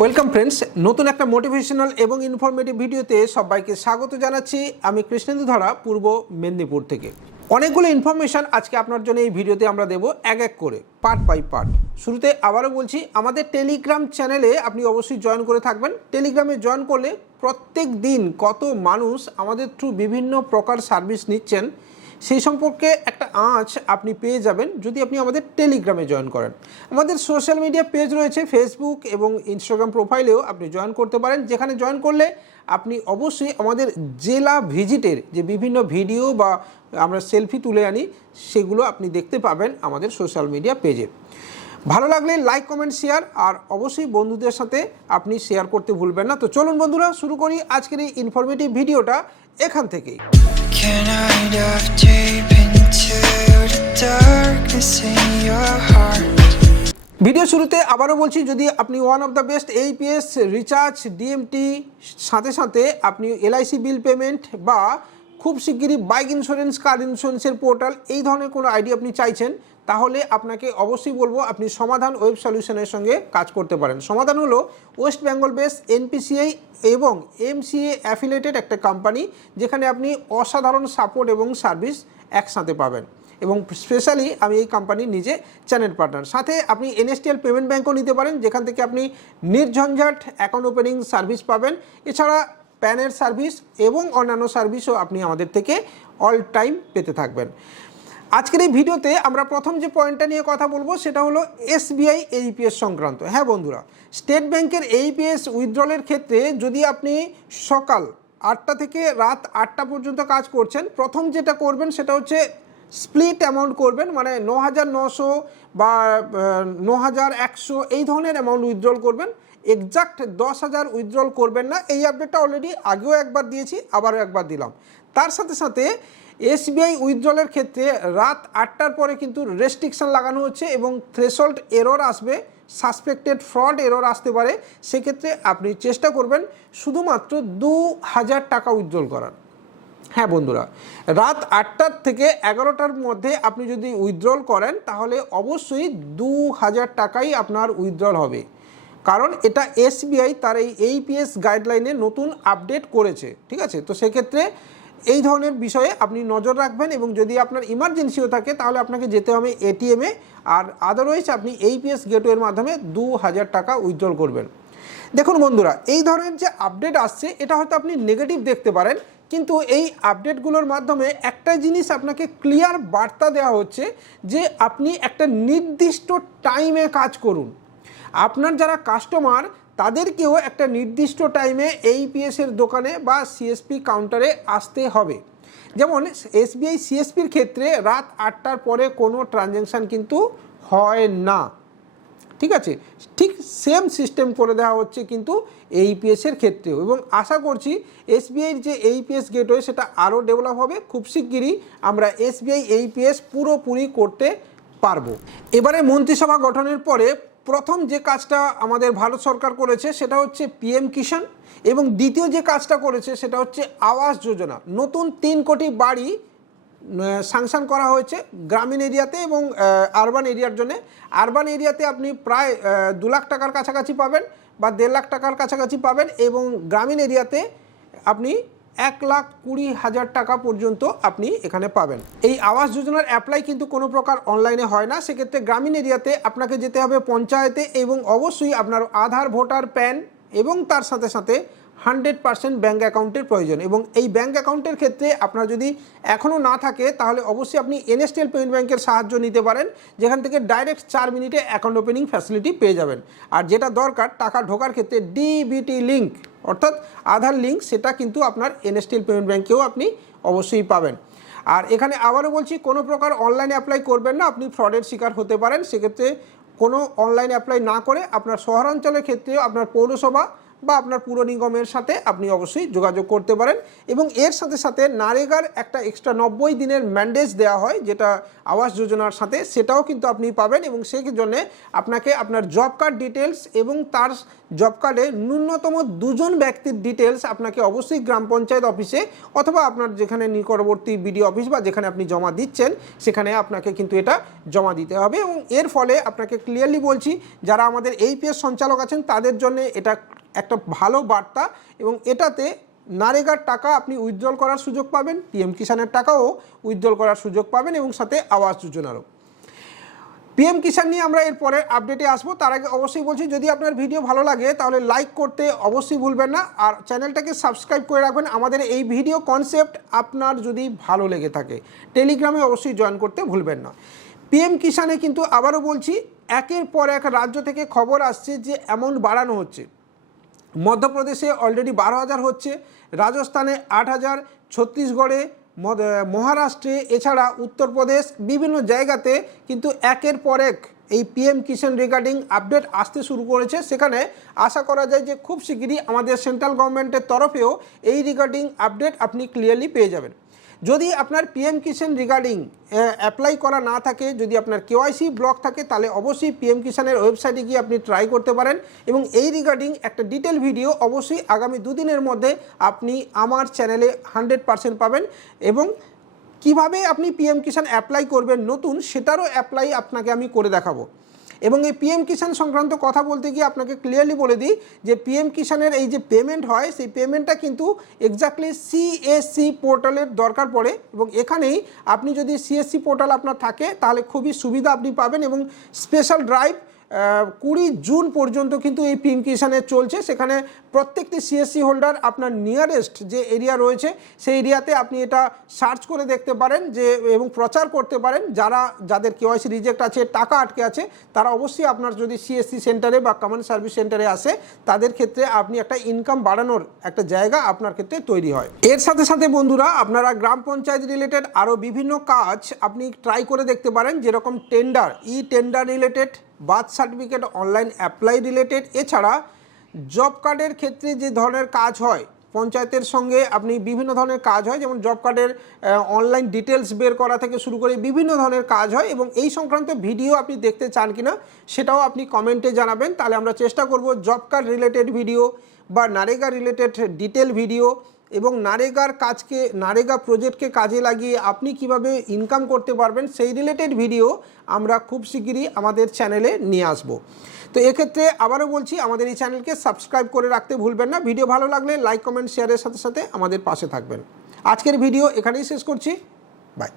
Welcome friends নতুন একটা motivational এবং ইনফরমেটিভ ভিডিওতে সবাইকে স্বাগত জানাচ্ছি। আমি কৃষ্ণেন্দু ধরা, পূর্ব মেদিনীপুর থেকে। অনেকগুলো ইনফরমেশন আজকে আপনার জন্য এই ভিডিওতে আমরা দেব এক এক করে পার্ট বাই পার্ট শুরুতে আবারও বলছি, আমাদের টেলিগ্রাম চ্যানেলে আপনি অবশ্যই জয়েন করে থাকবেন। টেলিগ্রামে জয়েন করলে প্রত্যেক দিন কত মানুষ আমাদের থ্রু বিভিন্ন প্রকার সার্ভিস নিচ্ছেন। সেই সম্পর্কে একটা আঁচ আপনি পেয়ে যাবেন যদি আপনি আমাদের টেলিগ্রামে জয়েন করেন। আমাদের সোশ্যাল মিডিয়া পেজ রয়েছে ফেসবুক এবং ইনস্টাগ্রাম প্রোফাইলেও আপনি জয়েন করতে পারেন। যেখানে জয়েন করলে আপনি অবশ্যই আমাদের জেলা ভিজিটের যে বিভিন্ন ভিডিও বা আমরা সেলফি তুলে আনি, সেগুলো আপনি দেখতে পাবেন আমাদের সোশ্যাল মিডিয়া পেজে ভালো লাগলে লাইক কমেন্ট শেয়ার আর অবশ্যই বন্ধুদের সাথে আপনি শেয়ার করতে ভুলবেন না। তো চলুন বন্ধুরা, শুরু করি আজকের এই ইনফরমেটিভ ভিডিওটা এখান থেকেই। ভিডিও শুরুতে আবারও বলছি, যদি আপনি one of the best AEPS recharge DMT সাথে সাথে আপনি এলআইসি বিল পেমেন্ট বা খুব শিগগিরই বাইক ইন্স্যুরেন্স কার ইন্স্যুরেন্সের পোর্টাল এই ধরনের কোনো আইডি আপনি চাইছেন তাহলে আপনাকে অবশ্যই বলব আপনি সমাধান ওয়েব সলিউশনের সঙ্গে কাজ করতে পারেন। সমাধান হলো ওয়েস্ট বেঙ্গল বেস, এনপিসিআই এবং এমসিএ অ্যাফিলেটেড একটা কোম্পানি যেখানে আপনি অসাধারণ সাপোর্ট এবং সার্ভিস একসাথে পাবেন। এবং স্পেশালি আমি এই কোম্পানির নিজে চ্যানেল পার্টনার। সাথে আপনি এনএসটিএল পেমেন্ট ব্যাঙ্কও নিতে পারেন, যেখান থেকে আপনি নির্ঝঞ্ঝাট অ্যাকাউন্ট ওপেনিং সার্ভিস পাবেন। এছাড়া প্যানের সার্ভিস এবং অন্যান্য সার্ভিসও আপনি আমাদের থেকে অল টাইম পেতে থাকবেন। আজকের এই ভিডিওতে আমরা প্রথম যে পয়েন্টটা নিয়ে কথা বলব, সেটা হলো এসবিআই এইপিএস সংক্রান্ত। হ্যাঁ বন্ধুরা স্টেট ব্যাংকের এইপিএস উইথড্রলের ক্ষেত্রে যদি আপনি সকাল আটটা থেকে রাত আটটা পর্যন্ত কাজ করছেন, প্রথম যেটা করবেন সেটা হচ্ছে স্প্লিট অ্যামাউন্ট করবেন মানে ন হাজার নশো বা ন হাজার একশো এই ধরনের অ্যামাউন্ট উইথড্রল করবেন। এক্সাক্ট দশ হাজার উইথড্রল করবেন না, এই আপডেটটা অলরেডি আগেও একবার দিয়েছি, আবারও একবার দিলাম। তার সাথে সাথে এসবিআই উইথড্রলের ক্ষেত্রে রাত আটটার পরে কিন্তু রেস্ট্রিকশন লাগানো হচ্ছে এবং থ্রেশল্ড এরর আসবে সাসপেক্টেড ফ্রড এরর আসতে পারে। সেক্ষেত্রে আপনি চেষ্টা করবেন শুধুমাত্র দু হাজার টাকা উইথড্রল করার। হ্যাঁ বন্ধুরা, রাত আটটার থেকে এগারোটার মধ্যে আপনি যদি উইথড্রল করেন, তাহলে অবশ্যই দু হাজার টাকাই আপনার উইথড্রল হবে। কারণ এটা এসবিআই তার এই এইপিএস গাইডলাইনে নতুন আপডেট করেছে, ঠিক আছে? তো সেক্ষেত্রে এই ধরনের বিষয়ে আপনি নজর রাখবেন এবং যদি আপনার ইমার্জেন্সিও থাকে, তাহলে আপনাকে যেতে হবে এটিএমে আর আদারওয়াইজ আপনি এইপিএস গেটওয়ের মাধ্যমে দু হাজার টাকা উইথড্রল করবেন। দেখুন বন্ধুরা, এই ধরনের যে আপডেট আসছে, এটা হয়তো আপনি নেগেটিভ দেখতে পারেন, কিন্তু এই আপডেটগুলোর মাধ্যমে একটা জিনিস আপনাকে ক্লিয়ার বার্তা দেওয়া হচ্ছে যে আপনি একটা নির্দিষ্ট টাইমে কাজ করুন। আপনার যারা কাস্টমার তাদেরকেও একটা নির্দিষ্ট টাইমে এইপিএসের দোকানে বা সিএসপি কাউন্টারে আসতে হবে। যেমন এসবিআই সিএসপির ক্ষেত্রে রাত আটটার পরে কোনো ট্রানজ্যাকশান কিন্তু হয় না। ঠিক আছে? ঠিক সেম সিস্টেম করে দেওয়া হচ্ছে কিন্তু এইপিএসের ক্ষেত্রেও। এবং আশা করছি এসবিআইয়ের যে এইপিএস গেটওয়ে সেটা আরও ডেভেলপ হবে। খুব শিগগিরই আমরা এসবিআই এইপিএস পুরোপুরি করতে পারব। এবারে মন্ত্রিসভা গঠনের পরে প্রথম যে কাজটা আমাদের ভারত সরকার করেছে সেটা হচ্ছে পিএম কিষাণ এবং দ্বিতীয় যে কাজটা করেছে সেটা হচ্ছে আবাস যোজনা। নতুন তিন কোটি বাড়ি সাংশন করা হয়েছে গ্রামীণ এরিয়াতে এবং আরবান এরিয়ার জন্য। আরবান এরিয়াতে আপনি প্রায় দু লাখ টাকার কাছাকাছি পাবেন বা দেড় লাখ টাকার কাছাকাছি পাবেন এবং গ্রামীণ এরিয়াতে আপনি এক লাখ কুড়ি হাজার টাকা পর্যন্ত আপনি এখানে পাবেন। এই আবাস যোজনার অ্যাপ্লাই কিন্তু কোনো প্রকার অনলাইনে হয় না। সেক্ষেত্রে গ্রামীণ এরিয়াতে আপনাকে যেতে হবে পঞ্চায়েতে এবং অবশ্যই আপনার আধার, ভোটার, প্যান এবং তার সাথে সাথে হান্ড্রেড পার্সেন্ট ব্যাঙ্ক অ্যাকাউন্টের প্রয়োজন এবং এই ব্যাঙ্ক অ্যাকাউন্টের ক্ষেত্রে আপনার যদি এখনও না থাকে, তাহলে অবশ্যই আপনি এনএসটিএল পেমেন্ট ব্যাঙ্কের সাহায্য নিতে পারেন, যেখান থেকে ডাইরেক্ট চার মিনিটে অ্যাকাউন্ট ওপেনিং ফ্যাসিলিটি পেয়ে যাবেন। আর যেটা দরকার, টাকা ঢোকার ক্ষেত্রে ডিবিটি লিঙ্ক অর্থাৎ আধার লিঙ্ক সেটা কিন্তু আপনার এনএসটিএল পেমেন্ট ব্যাঙ্কেও আপনি অবশ্যই পাবেন। আর এখানে আবারও বলছি, কোনো প্রকার অনলাইনে অ্যাপ্লাই করবেন না, আপনি ফ্রডের শিকার হতে পারেন। সেক্ষেত্রে কোনো অনলাইন অ্যাপ্লাই না করে আপনার শহরাঞ্চলের ক্ষেত্রেও আপনার পৌরসভা বা আপনার পুর নিগমের সাথে আপনি অবশ্যই যোগাযোগ করতে পারেন এবং এর সাথে সাথে নারেগার একটা এক্সট্রা নব্বই দিনের ম্যান্ডেজ দেওয়া হয়, যেটা আবাস যোজনার সাথে, সেটাও কিন্তু আপনি পাবেন এবং সেই জন্য আপনাকে আপনার জব কার্ড ডিটেলস এবং তার জব কার্ডে ন্যূনতম দুজন ব্যক্তির ডিটেলস আপনাকে অবশ্যই গ্রাম পঞ্চায়েত অফিসে অথবা আপনার যেখানে নিকটবর্তী বিডিও অফিস বা যেখানে আপনি জমা দিচ্ছেন, সেখানে আপনাকে কিন্তু এটা জমা দিতে হবে এবং এর ফলে আপনাকে ক্লিয়ারলি বলছি, যারা আমাদের এই পিএস সঞ্চালক আছেন, তাদের জন্য এটা একটা ভালো বার্তা এবং এটাতে নারেগার টাকা আপনি উইথড্রল করার সুযোগ পাবেন, পিএম কিষানের টাকাও উইথড্রল করার সুযোগ পাবেন এবং সাথে আবাস যোজনারও। পিএম কিষাণ নিয়ে আমরা এর পরের আপডেটে আসব। তার আগে অবশ্যই বলছি, যদি আপনার ভিডিও ভালো লাগে, তাহলে লাইক করতে অবশ্যই ভুলবেন না। আর চ্যানেলটাকে সাবস্ক্রাইব করে রাখবেন। আমাদের এই ভিডিও কনসেপ্ট আপনার যদি ভালো লেগে থাকে, টেলিগ্রামে অবশ্যই জয়েন করতে ভুলবেন না। পিএম কিষাণে কিন্তু আবারও বলছি, একের পর এক রাজ্য থেকে খবর আসছে যে অ্যামাউন্ট বাড়ানো হচ্ছে। মধ্যপ্রদেশে অলরেডি বারো হাজার হচ্ছে, রাজস্থানে আট হাজার, ছত্তিশগড়ে মহারাষ্ট্রে, এছাড়া উত্তরপ্রদেশ বিভিন্ন জায়গাতে কিন্তু একের পর এক এই পিএম কিষাণ রিগার্ডিং আপডেট আসতে শুরু করেছে। সেখানে আশা করা যায় যে খুব শিগগিরই আমাদের সেন্ট্রাল গভর্নমেন্টের তরফেও এই রিগার্ডিং আপডেট আপনি ক্লিয়ারলি পেয়ে যাবেন। যদি আপনার পিএম কিষাণ রিগার্ডিং অ্যাপ্লাই করা না থাকে, যদি আপনার কেওয়াইসি ব্লক থাকে, তাহলে অবশ্যই পিএম কিষাণের ওয়েবসাইটে গিয়ে আপনি ট্রাই করতে পারেন। এবং এই রিগার্ডিং একটা ডিটেল ভিডিও অবশ্যই আগামী দুদিনের মধ্যে আপনি আমার চ্যানেলে হান্ড্রেড পারসেন্ট পাবেন। এবং কীভাবে আপনি পিএম কিষাণ অ্যাপ্লাই করবেন নতুন, সেটারও অ্যাপ্লাই আপনাকে আমি করে দেখাবো। এবং এই পিএম কিষাণ সংক্রান্ত কথা বলতে গিয়ে আপনাকে ক্লিয়ারলি বলে দিই যে পিএম কিষাণের এই যে পেমেন্ট হয়, সেই পেমেন্টটা কিন্তু এক্স্যাক্টলি সিএসসি পোর্টালের দরকার পড়ে এবং এখানেই আপনি যদি সিএসসি পোর্টাল আপনার থাকে, তাহলে খুবই সুবিধা আপনি পাবেন এবং স্পেশাল ড্রাইভ কুড়ি জুন পর্যন্ত কিন্তু এই পিএম কিষাণের চলছে। সেখানে প্রত্যেকটি সিএসসি হোল্ডার আপনার নিয়ারেস্ট যে এরিয়া রয়েছে, সেই এরিয়াতে আপনি এটা সার্চ করে দেখতে পারেন যে, এবং প্রচার করতে পারেন। যারা, যাদের কেওয়াইসি রিজেক্ট আছে, টাকা আটকে আছে, তারা অবশ্যই আপনার যদি সিএসসি সেন্টারে বা কমন সার্ভিস সেন্টারে আসে, তাদের ক্ষেত্রে আপনি একটা ইনকাম বাড়ানোর একটা জায়গা আপনার ক্ষেত্রে তৈরি হয়। এর সাথে সাথে বন্ধুরা, আপনারা গ্রাম পঞ্চায়েত রিলেটেড আরও বিভিন্ন কাজ আপনি ট্রাই করে দেখতে পারেন। যেরকম tender e tender related birth certificate, online apply related. এছাড়া জব কার্ডের ক্ষেত্রে যে ধরনের কাজ হয়, পঞ্চায়েতের সঙ্গে আপনি বিভিন্ন ধরনের কাজ হয়, যেমন জব কার্ডের অনলাইন ডিটেলস বের করা থেকে শুরু করে বিভিন্ন ধরনের কাজ হয় এবং এই সংক্রান্ত ভিডিও আপনি দেখতে চান কিনা, সেটাও আপনি কমেন্টে জানাবেন। তাহলে আমরা চেষ্টা করব জব কার্ড রিলেটেড ভিডিও বা নারেগা রিলেটেড ডিটেল ভিডিও এবং নারেগার কাজকে, নারেগা প্রজেক্টকে কাজে লাগিয়ে আপনি কীভাবে ইনকাম করতে পারবেন সেই রিলেটেড ভিডিও আমরা খুব শিগগিরই আমাদের চ্যানেলে নিয়ে আসব। তো এক্ষেত্রে আবারও বলছি, আমাদের এই চ্যানেলকে সাবস্ক্রাইব করে রাখতে ভুলবেন না। ভিডিও ভালো লাগলে লাইক কমেন্ট শেয়ারের সাথে সাথে আমাদের পাশে থাকবেন। আজকের ভিডিও এখানেই শেষ করছি। বাই